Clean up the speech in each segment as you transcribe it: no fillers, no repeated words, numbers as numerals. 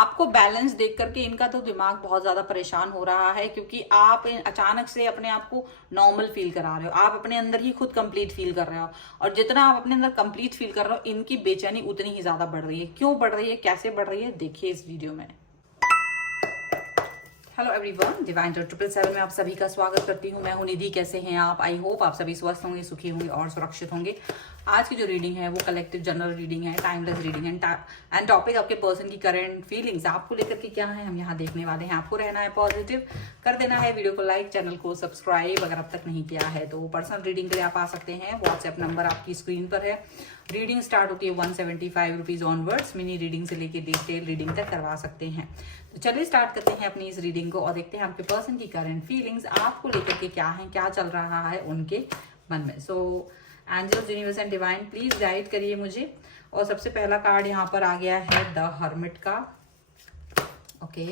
आपको बैलेंस देख करके इनका तो दिमाग बहुत ज्यादा परेशान हो रहा है, क्योंकि आप अचानक से अपने आप को नॉर्मल फील करा रहे हो, आप अपने अंदर ही खुद कंप्लीट फील कर रहे हो, और जितना आप अपने अंदर कंप्लीट फील कर रहे हो इनकी बेचैनी उतनी ही ज्यादा बढ़ रही है। क्यों बढ़ रही है, कैसे बढ़ रही है, देखिए इस वीडियो में। हेलो एवरीवन, डिवाइन 777 में आप सभी का स्वागत करती हूँ। मैं हूँ निधि। कैसे हैं आप? आई होप आप सभी स्वस्थ होंगे, सुखी होंगे और सुरक्षित होंगे। आज की जो रीडिंग है वो कलेक्टिव जनरल रीडिंग है, टाइमलेस रीडिंग है, एंड टॉपिक आपके पर्सन की करंट फीलिंग्स आपको लेकर के क्या है हम यहाँ देखने वाले हैं। आपको रहना है पॉजिटिव, कर देना है वीडियो को लाइक, चैनल को सब्सक्राइब अगर अब तक नहीं किया है तो। पर्सनल रीडिंग के लिए आप आ सकते हैं, व्हाट्सएप नंबर आपकी स्क्रीन पर है। रीडिंग स्टार्ट होती है 175 रुपीज ऑनवर्ड्स। मिनी रीडिंग से लेके डिटेल रीडिंग तक करवा सकते हैं। तो चलिए स्टार्ट करते हैं अपनी इस रीडिंग को और देखते हैं आपके पर्सन की करंट फीलिंग्स आपको लेकर के क्या है, क्या चल रहा है उनके मन में। So angels, universe and divine please guide करिए मुझे। और सबसे पहला कार्ड यहाँ पर आ गया है द हर्मिट का। ओके,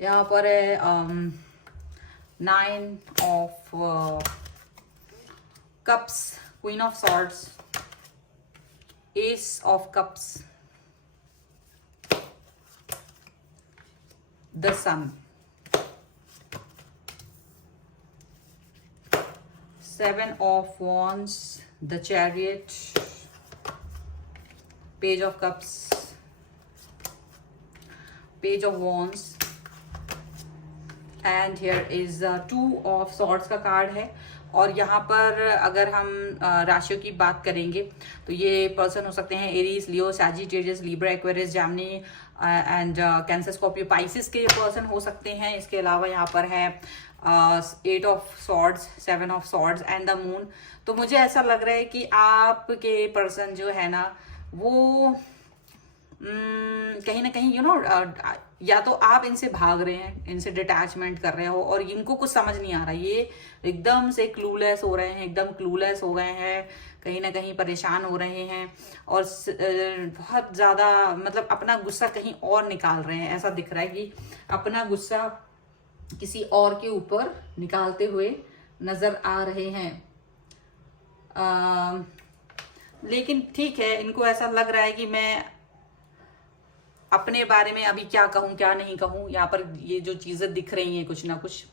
यहाँ पर है 9 of cups, queen of swords, S of cups, the sun, 7 of wands, the chariot, page of cups, page of wands, and here is 2 of swords का कार्ड है। और यहाँ पर अगर हम राशियों की बात करेंगे तो ये पर्सन हो सकते हैं Aries, Leo, Sagittarius, Libra, Aquarius, Gemini and cancer, Scorpio, Pisces के पर्सन हो सकते हैं। इसके अलावा यहाँ पर है 8 of swords, 7 of swords and the moon. तो मुझे ऐसा लग रहा है कि आपके पर्सन जो है ना वो कहीं ना कहीं या तो आप इनसे भाग रहे हैं, इनसे डिटैचमेंट कर रहे हो और इनको कुछ समझ नहीं आ रहा, ये एकदम से क्लूलेस हो रहे हैं, एकदम क्लूलेस हो गए हैं, कहीं ना कहीं परेशान हो रहे हैं और बहुत ज्यादा मतलब अपना गुस्सा कहीं और निकाल रहे हैं। ऐसा दिख रहा है कि अपना गुस्सा किसी और के ऊपर निकालते हुए नजर आ रहे हैं। लेकिन ठीक है, इनको ऐसा लग रहा है कि मैं अपने बारे में अभी क्या कहूं क्या नहीं कहूं। यहाँ पर ये जो चीजें दिख रही हैं कुछ ना कुछ,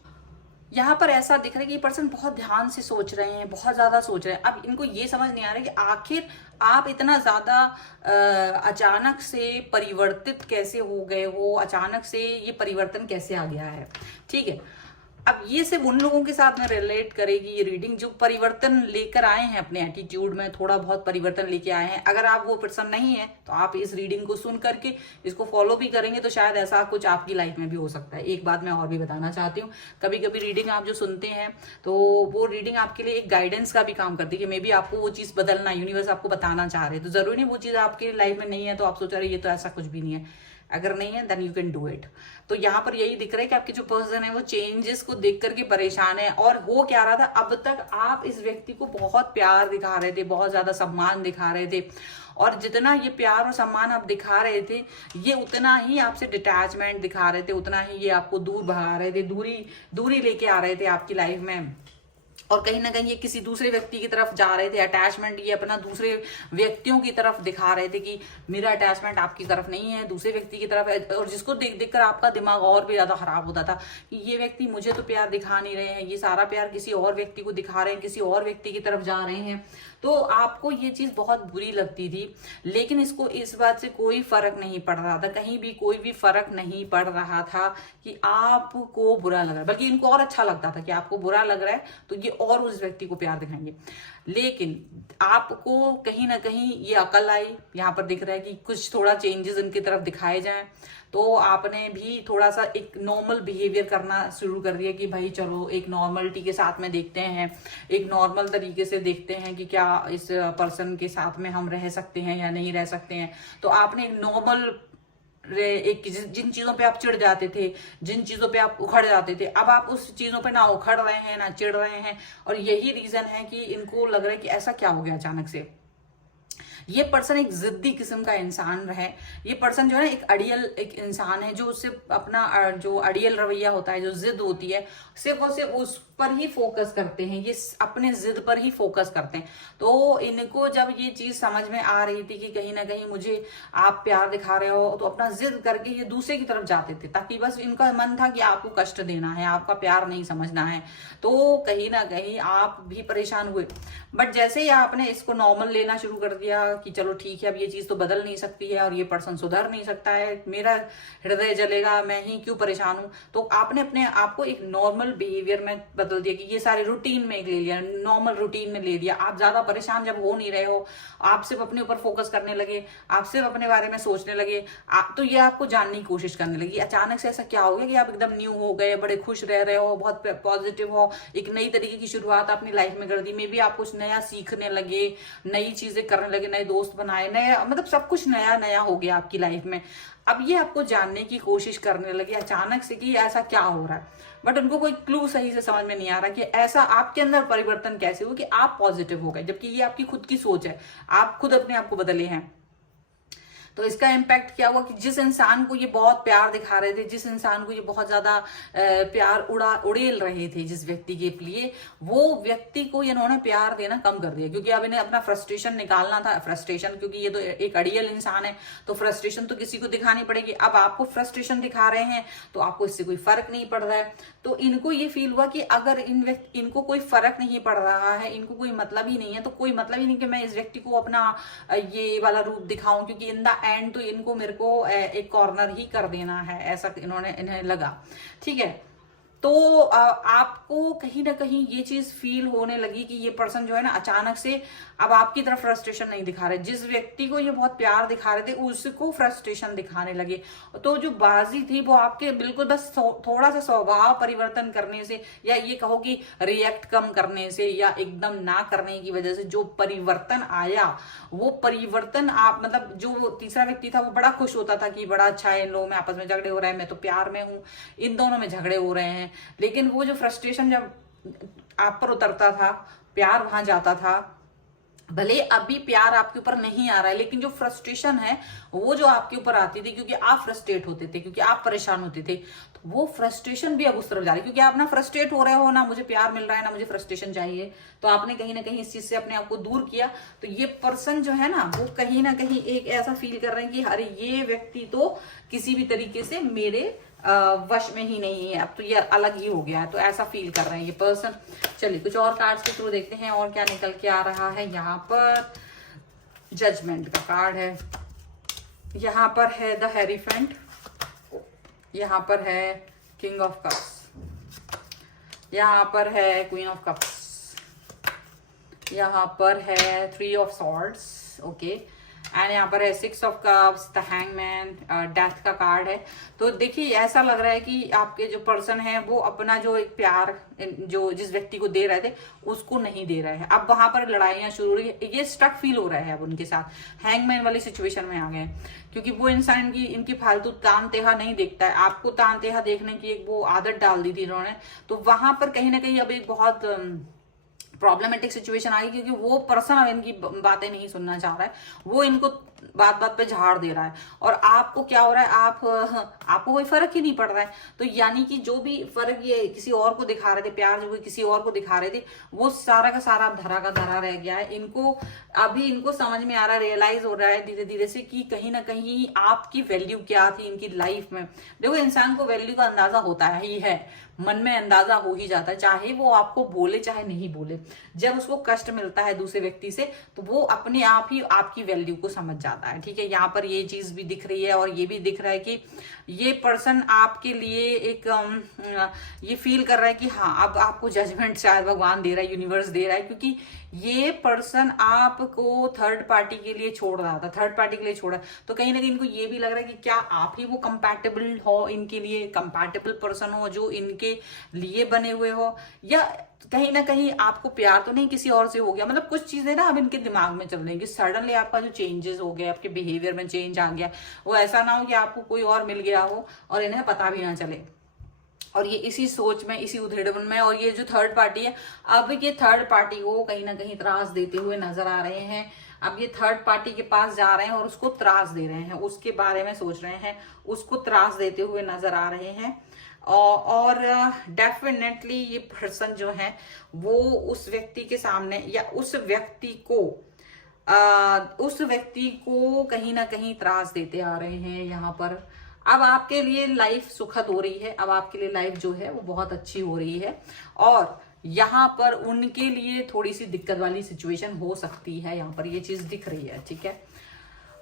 यहाँ पर ऐसा दिख रहा है कि ये पर्सन बहुत ध्यान से सोच रहे हैं, बहुत ज्यादा सोच रहे हैं। अब इनको ये समझ नहीं आ रहा है कि आखिर आप इतना ज्यादा अचानक से परिवर्तित कैसे हो गए हो, अचानक से ये परिवर्तन कैसे आ गया है। ठीक है, अब ये सिर्फ उन लोगों के साथ में रिलेट करेगी ये रीडिंग जो परिवर्तन लेकर आए हैं अपने एटीट्यूड में, थोड़ा बहुत परिवर्तन लेके आए हैं। अगर आप वो पर्सन नहीं है तो आप इस रीडिंग को सुन करके इसको फॉलो भी करेंगे तो शायद ऐसा कुछ आपकी लाइफ में भी हो सकता है। एक बात मैं और भी बताना चाहती हूँ, कभी कभी रीडिंग आप जो सुनते हैं तो वो रीडिंग आपके लिए एक गाइडेंस का भी काम करती है कि मे बी आपको वो चीज बदलना, यूनिवर्स आपको बताना चाह रहे हैं। तो जरूरी नहीं वो चीज आपकी लाइफ में नहीं है तो आप सोच रहे ये तो ऐसा कुछ भी नहीं है। अगर नहीं है then you can do it. तो यहाँ पर यही दिख रहा है कि आपके जो पर्सन है वो चेंजेस को देख करके परेशान है। और हो क्या रहा था, अब तक आप इस व्यक्ति को बहुत प्यार दिखा रहे थे, बहुत ज्यादा सम्मान दिखा रहे थे, और जितना ये प्यार और सम्मान आप दिखा रहे थे ये उतना ही आपसे डिटैचमेंट दिखा रहे थे, उतना ही ये आपको दूर भगा रहे थे, दूरी लेके आ रहे थे आपकी लाइफ में। और कहीं ना कहीं ये किसी दूसरे व्यक्ति की तरफ जा रहे थे, अटैचमेंट ये अपना दूसरे व्यक्तियों की तरफ दिखा रहे थे कि मेरा अटैचमेंट आपकी तरफ नहीं है, दूसरे व्यक्ति की तरफ है। और जिसको देख देख कर आपका दिमाग और भी ज्यादा खराब होता था कि ये व्यक्ति मुझे तो प्यार दिखा नहीं रहे हैं, ये सारा प्यार किसी और व्यक्ति को दिखा रहे हैं, किसी और व्यक्ति की तरफ जा रहे हैं। तो आपको ये चीज बहुत बुरी लगती थी, लेकिन इसको इस बात से कोई फर्क नहीं पड़ रहा था, कहीं भी कोई भी फर्क नहीं पड़ रहा था कि आपको बुरा लग रहा है, बल्कि इनको और अच्छा लगता था कि आपको बुरा लग रहा है तो ये और उस व्यक्ति को प्यार दिखाएंगे। लेकिन आपको कहीं ना कहीं ये अकल आई, यहाँ पर दिख रहा है कि कुछ थोड़ा चेंजेस इनकी तरफ दिखाए जाएं। तो आपने भी थोड़ा सा एक नॉर्मल बिहेवियर करना शुरू कर दिया कि भाई चलो एक नॉर्मलिटी के साथ में देखते हैं, एक नॉर्मल तरीके से देखते हैं कि क्या इस पर्सन के साथ में हम रह सकते हैं या नहीं रह सकते हैं। तो आपने एक नॉर्मल जिन चीजों पे आप चिढ़ जाते थे, जिन चीजों पे आप उखड़ जाते थे, अब आप उस चीजों पे ना उखड़ रहे हैं ना चिढ़ रहे हैं। और यही रीजन है कि इनको लग रहा है कि ऐसा क्या हो गया अचानक से। ये पर्सन एक जिद्दी किस्म का इंसान है। ये पर्सन जो है एक अड़ियल एक इंसान है जो उससे अपना जो अड़ियल रवैया होता है, जो जिद होती है, सिर्फ और सिर्फ उस पर ही फोकस करते हैं, ये अपने जिद पर ही फोकस करते हैं। तो इनको जब ये चीज समझ में आ रही थी कि कहीं ना कहीं मुझे आप प्यार दिखा रहे हो, तो अपना जिद करके ये दूसरे की तरफ जाते थे, ताकि बस इनका मन था कि आपको कष्ट देना है, आपका प्यार नहीं समझना है। तो कहीं ना कहीं आप भी परेशान हुए। बट जैसे ही आपने इसको नॉर्मल लेना शुरू कर दिया कि चलो ठीक है, अब ये चीज तो बदल नहीं सकती है और ये पर्सन सुधर नहीं सकता है, मेरा हृदय जलेगा, मैं ही क्यों परेशान हूं, तो आपने अपने आप को एक नॉर्मल बिहेवियर में बदल दिया कि ये सारे रूटीन में ले लिया, नॉर्मल रूटीन में ले लिया। आप ज्यादा परेशान जब हो नहीं रहे हो, आप सिर्फ अपने ऊपर फोकस करने लगे, आप सिर्फ अपने बारे में सोचने लगे, तो ये आपको जानने की कोशिश करने लगी। अचानक से ऐसा क्या हो गया कि आप एकदम न्यू हो गए, बड़े खुश रह रहे हो, बहुत पॉजिटिव हो, एक नई तरीके की शुरुआत अपनी लाइफ में कर दी। मे बी आप कुछ नया सीखने लगे, नई चीजें करने लगे, नए दोस्त बनाए, नया मतलब सब कुछ नया नया हो गया आपकी लाइफ में। अब ये आपको जानने की कोशिश करने लगे अचानक से कि ऐसा क्या हो रहा है, बट उनको कोई क्लू सही से समझ में नहीं आ रहा कि ऐसा आपके अंदर परिवर्तन कैसे हुआ कि आप पॉजिटिव हो गए, जबकि ये आपकी खुद की सोच है, आप खुद अपने आप को बदले हैं। तो इसका इम्पैक्ट क्या हुआ कि जिस इंसान को ये बहुत प्यार दिखा रहे थे, जिस इंसान को ये बहुत ज्यादा प्यार उड़ेल रहे थे जिस व्यक्ति के लिए, वो व्यक्ति को इन्होंने प्यार देना कम कर दिया, क्योंकि अब इन्हें अपना फ्रस्ट्रेशन निकालना था। फ्रस्ट्रेशन, क्योंकि ये तो एक अड़ियल इंसान है, तो फ्रस्ट्रेशन तो किसी को दिखानी पड़ेगी। अब आपको फ्रस्ट्रेशन दिखा रहे हैं तो आपको इससे कोई फर्क नहीं पड़ रहा है। तो इनको ये फील हुआ कि अगर इनको कोई फर्क नहीं पड़ रहा है, इनको कोई मतलब ही नहीं है, तो कोई मतलब ही नहीं कि मैं इस व्यक्ति को अपना ये वाला रूप दिखाऊं, क्योंकि इन द एंड तो इनको मेरे को एक कॉर्नर ही कर देना है, ऐसा इन्हें लगा। ठीक है, तो आपको कहीं ना कहीं ये चीज फील होने लगी कि ये पर्सन जो है ना अचानक से अब आपकी तरफ फ्रस्ट्रेशन नहीं दिखा रहे, जिस व्यक्ति को ये बहुत प्यार दिखा रहे थे उसको फ्रस्ट्रेशन दिखाने लगे। तो जो बाजी थी वो आपके बिल्कुल बस थोड़ा सा स्वभाव परिवर्तन करने से, या ये कहो कि रिएक्ट कम करने से, या एकदम ना करने की वजह से जो परिवर्तन आया, वो परिवर्तन आप मतलब जो तीसरा व्यक्ति था वो बड़ा खुश होता था कि बड़ा अच्छा है, इन लोगों में आपस में झगड़े हो रहे हैं, मैं तो प्यार में हूं, इन दोनों में झगड़े हो रहे हैं। लेकिन वो जो फ्रस्ट्रेशन जब आप पर उतरता था, प्यार वहां जाता था, भले अभी प्यार आपके ऊपर नहीं आ रहा है, लेकिन जो फ्रस्ट्रेशन है वो जो आपके ऊपर आती थी, क्योंकि आप फ्रस्ट्रेट होते थे, क्योंकि आप परेशान होते थे, तो वो फ्रस्ट्रेशन भी अब उस तरफ जा रही है, क्योंकि आप ना फ्रस्ट्रेट हो रहे हो, ना मुझे प्यार मिल रहा है, ना मुझे फ्रस्ट्रेशन चाहिए, तो आपने कहीं ना कहीं इस चीज से अपने आप को दूर किया। तो ये पर्सन जो है ना वो कहीं ना कहीं एक ऐसा फील कर रहे हैं कि अरे ये व्यक्ति तो किसी भी तरीके से मेरे वश में ही नहीं है, अब तो ये अलग ही हो गया है, तो ऐसा फील कर रहे हैं ये पर्सन। चलिए कुछ और कार्ड्स के थ्रू देखते हैं और क्या निकल के आ रहा है। यहाँ पर जजमेंट का कार्ड है, यहाँ पर है द हेरीफेंट, यहाँ पर है किंग ऑफ कप्स, यहाँ पर है क्वीन ऑफ कप्स, यहाँ पर है three of swords, okay, and यहाँ पर है six of cups, the hangman, death का कार्ड है। तो देखिए ऐसा लग रहा है कि आपके जो पर्सन है वो अपना जो एक प्यार जो जिस व्यक्ति को दे रहे थे उसको नहीं दे रहे हैं, अब वहां पर लड़ाइयां शुरू हो रही है, ये स्टक फील हो रहा है अब उनके साथ, हैंगमैन वाली सिचुएशन में आ गए, क्योंकि वो इंसान की इनकी फालतू तान तेहा नहीं देखता है, आपको तान तेहा देखने की एक वो आदत डाल दी थी इन्होंने, तो वहां पर कहीं ना कहीं अब एक बहुत प्रॉब्लमेटिक सिचुएशन आ गई, क्योंकि वो पर्सन अब इनकी बातें नहीं सुनना चाह रहा है, वो इनको बात बात पे झाड़ दे रहा है, और आपको क्या हो रहा है, आपको कोई फर्क ही नहीं पड़ रहा है। तो यानी कि जो भी फर्क ये किसी और को दिखा रहे थे, प्यार जो किसी और को दिखा रहे थे, वो सारा का सारा धरा का धरा रह गया है। इनको अभी इनको समझ में आ रहा है, रियलाइज हो रहा है धीरे धीरे से कि कहीं ना कहीं आपकी वैल्यू क्या थी इनकी लाइफ में। देखो इंसान को वैल्यू का अंदाजा होता ही है, मन में अंदाजा हो ही जाता है, चाहे वो आपको बोले चाहे नहीं बोले। जब उसको कष्ट मिलता है दूसरे व्यक्ति से तो वो अपने आप ही आपकी वैल्यू को समझ जाता है। ठीक है, यहाँ पर ये चीज भी दिख रही है और ये भी दिख रहा है कि ये पर्सन आपके लिए एक ये फील कर रहा है कि हाँ अब आपको जजमेंट शायद भगवान दे रहा है, यूनिवर्स दे रहा है, क्योंकि ये पर्सन आपको थर्ड पार्टी के लिए छोड़ रहा था, थर्ड पार्टी के लिए छोड़ा, तो कहीं ना कहीं इनको ये भी लग रहा है कि क्या आप ही वो कंपैटिबल हो, इनके लिए कंपैटिबल पर्सन हो जो इनके लिए बने हुए हो, या कहीं ना कहीं आपको प्यार तो नहीं किसी और से हो गया। मतलब कुछ चीजें ना अब इनके दिमाग में चल रही है कि सडनली आपका जो चेंजेस हो गया, आपके बिहेवियर में चेंज आ गया, वो ऐसा ना हो कि आपको कोई और मिल गया हो और इन्हें पता भी ना चले, और ये इसी सोच में, इसी उधेड़पन में। और ये जो थर्ड पार्टी है, अब ये थर्ड पार्टी को कहीं ना कहीं त्रास देते हुए नजर आ रहे हैं। अब ये थर्ड पार्टी के पास जा रहे हैं और उसको त्रास दे रहे हैं, उसके बारे में सोच रहे हैं, उसको त्रास देते हुए नजर आ रहे हैं। और डेफिनेटली ये पर्सन जो है वो उस व्यक्ति के सामने या उस व्यक्ति को कहीं ना कहीं त्रास देते आ रहे हैं यहाँ पर। अब आपके लिए लाइफ सुखद हो रही है, अब आपके लिए लाइफ जो है वो बहुत अच्छी हो रही है, और यहाँ पर उनके लिए थोड़ी सी दिक्कत वाली सिचुएशन हो सकती है, यहाँ पर ये चीज दिख रही है। ठीक है,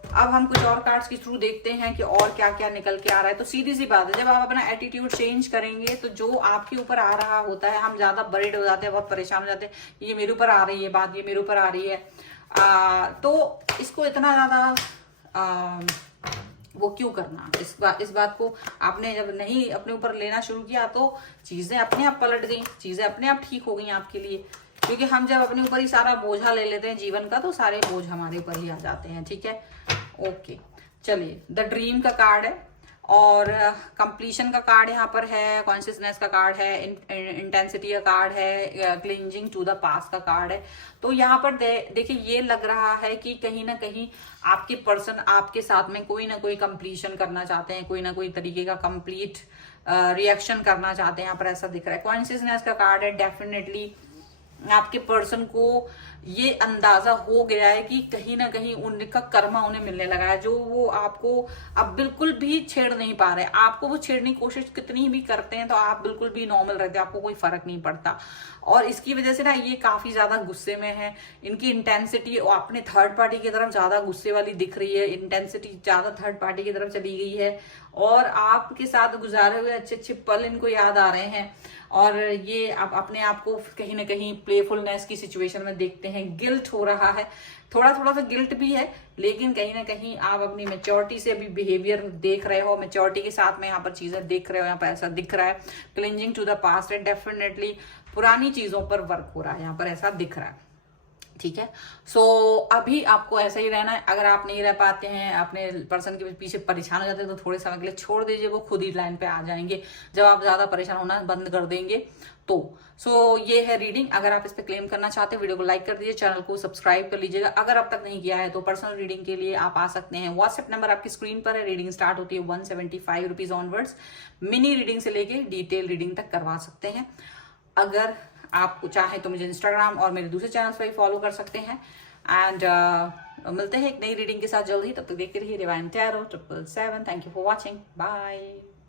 अब हम कुछ और कार्ड्स के थ्रू देखते हैं कि और क्या क्या निकल के आ रहा है। तो सीधी सी बात है, जब आप अपना एटीट्यूड चेंज करेंगे तो जो आपके ऊपर आ रहा होता है, हम ज्यादा बरीड हो जाते हैं, बहुत परेशान हो जाते हैं, ये मेरे ऊपर आ रही है बात, ये मेरे ऊपर आ रही है, तो इसको इतना ज्यादा वो क्यों करना। इस बात को आपने जब नहीं अपने ऊपर लेना शुरू किया तो चीजें अपने आप पलट गई, चीजें अपने आप ठीक हो गई आपके लिए। क्योंकि हम जब अपने ऊपर ही सारा बोझा ले लेते हैं जीवन का, तो सारे बोझ हमारे ऊपर ही आ जाते हैं। ठीक है, ओके, चलिए, द ड्रीम का कार्ड है और कंप्लीशन का कार्ड यहाँ पर है, कॉन्शियसनेस का कार्ड है, इंटेंसिटी का कार्ड है, क्लिंजिंग टू द पास्ट का कार्ड है। तो यहाँ पर देखिए ये लग रहा है कि कहीं ना कहीं आपके पर्सन आपके साथ में कोई ना कोई कंप्लीशन करना चाहते हैं, कोई ना कोई तरीके का कंप्लीट रिएक्शन करना चाहते हैं, यहाँ पर ऐसा दिख रहा है। कॉन्शियसनेस का कार्ड है, डेफिनेटली आपके पर्सन को ये अंदाजा हो गया है कि कहीं ना कहीं उनका कर्मा उन्हें मिलने लगा है, जो वो आपको अब बिल्कुल भी छेड़ नहीं पा रहे। आपको वो छेड़ने की कोशिश कितनी भी करते हैं तो आप बिल्कुल भी नॉर्मल रहते हैं, आपको कोई फर्क नहीं पड़ता। और इसकी वजह से ना ये काफी ज्यादा गुस्से में है, इनकी इंटेंसिटी अपने थर्ड पार्टी की तरफ ज्यादा गुस्से वाली दिख रही है, इंटेंसिटी ज्यादा थर्ड पार्टी की तरफ चली गई है, और आपके साथ गुजारे हुए अच्छे अच्छे पल इनको याद आ रहे हैं। और ये आप अपने आप को कहीं ना कहीं प्लेफुलनेस की सिचुएशन में देखते हैं, गिल्ट हो रहा है, थोड़ा थोड़ा सा गिल्ट भी है, लेकिन कहीं ना कहीं आप अपनी मैच्योरिटी से भी बिहेवियर देख रहे हो, मैच्योरिटी के साथ में यहाँ पर चीजें देख रहे हो, यहाँ पर ऐसा दिख रहा है। क्लिंजिंग टू द पास्ट है, डेफिनेटली पुरानी चीजों पर वर्क हो रहा है, यहाँ पर ऐसा दिख रहा है। ठीक है, सो अभी आपको ऐसा ही रहना है। अगर आप नहीं रह पाते हैं, अपने पर्सन के पीछे परेशान हो जाते हैं, तो थोड़े समय के लिए छोड़ दीजिए, वो खुद ही लाइन पे आ जाएंगे जब आप ज्यादा परेशान होना बंद कर देंगे तो। सो ये है रीडिंग। अगर आप इस पे क्लेम करना चाहते हैं, वीडियो को लाइक कर दीजिए, चैनल को सब्सक्राइब कर लीजिएगा अगर अब तक नहीं किया है। तो पर्सनल रीडिंग के लिए आप आ सकते हैं, व्हाट्सएप नंबर आपकी स्क्रीन पर है। रीडिंग स्टार्ट होती है 175 रुपीज ऑनवर्ड्स। मिनी रीडिंग से लेके डिटेल रीडिंग तक करवा सकते हैं। अगर आप चाहे तो मुझे इंस्टाग्राम और मेरे दूसरे चैनल्स पर फॉलो कर सकते हैं। एंड मिलते हैं एक नई रीडिंग के साथ जल्द ही, तब तक देखते रहिए Divine Tarot 777। Thank you for watching, bye.